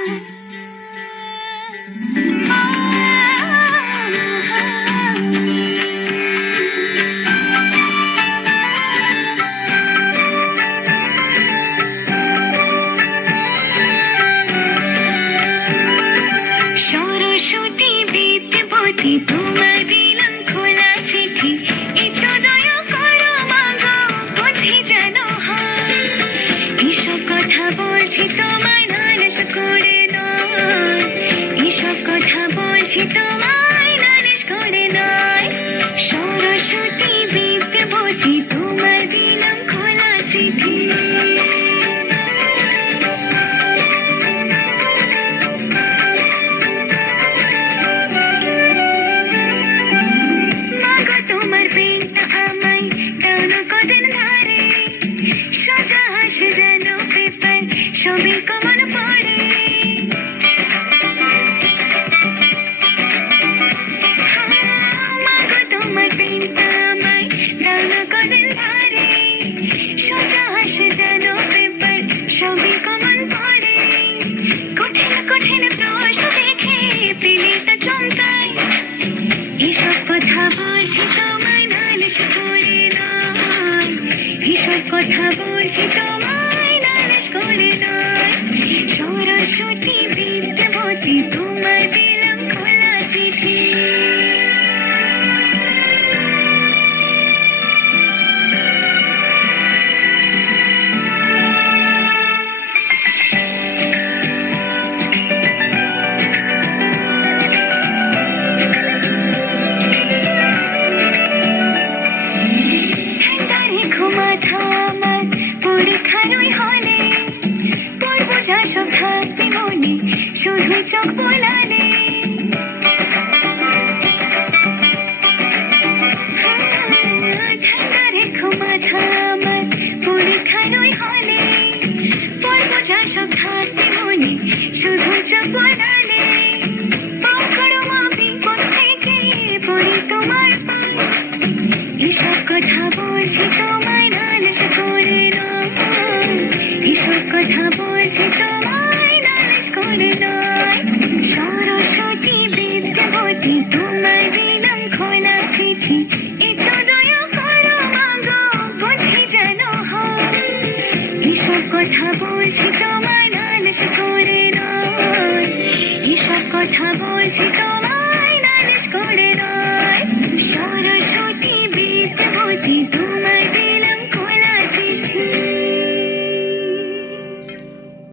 সরস্বতী বিদ্যাপতি তোমায় দিলাম খোলা চিঠি, একটু দয়া করো মাগো, বুদ্ধি যেন হয়। এসব কথা বলছি তোমায় নালিশ করে নয়, এসব কথা বলছি তোমায় নালিশ করে নয়। সরস্বতী বিদ্যাপতি তোমায় দিলাম খোলা চিঠি। তোমার পেনটা আমায় দাও না কদিন ধরে, সোজা আসে যেন পেপার, সবই কমন পড়ে। মাগো তোমার পেনটা আমায় দাও না কদিন ধরে, সোজা আসে যেন পেপার, সবই কমন পড়ে। কঠিন কঠিন প্রশ্ন দেখে পিলিটা চমকায়, এসব কথা বলছি তোমায় নালিশ করে নয়, এসব কথা বলছি তোমায় নালিশ করে নয়। সরস্বতী বিদ্যাপতি তোমায় দিলাম খোলা চিঠি। আমার পরীক্ষার ওই হলে পড়বো যা সব থাকবে মনে, শুধু চোখ বোলালে। ঠান্ডা রেখো মাথা আমার পরীক্ষার ওই হলে পড়বো যা সব থাকবে মনে, শুধু চোখ বোলালে। পকড়ো মাপি থেকে পড়ি তোমার পায়, এসব কথা বলছি তোমায় নালিশ করে নয়, এসব কথা বলছি তোমায় নালিশ করে নয়। সরস্বতী বিদ্যাপতি তোমায় দিলাম খোলা চিঠি, একটু দয়া করো মাগো, বুদ্ধি যেন হয়। এসব কথা বলছি তোমায় নালিশ করে নয়, এসব কথা বলছি তোমায়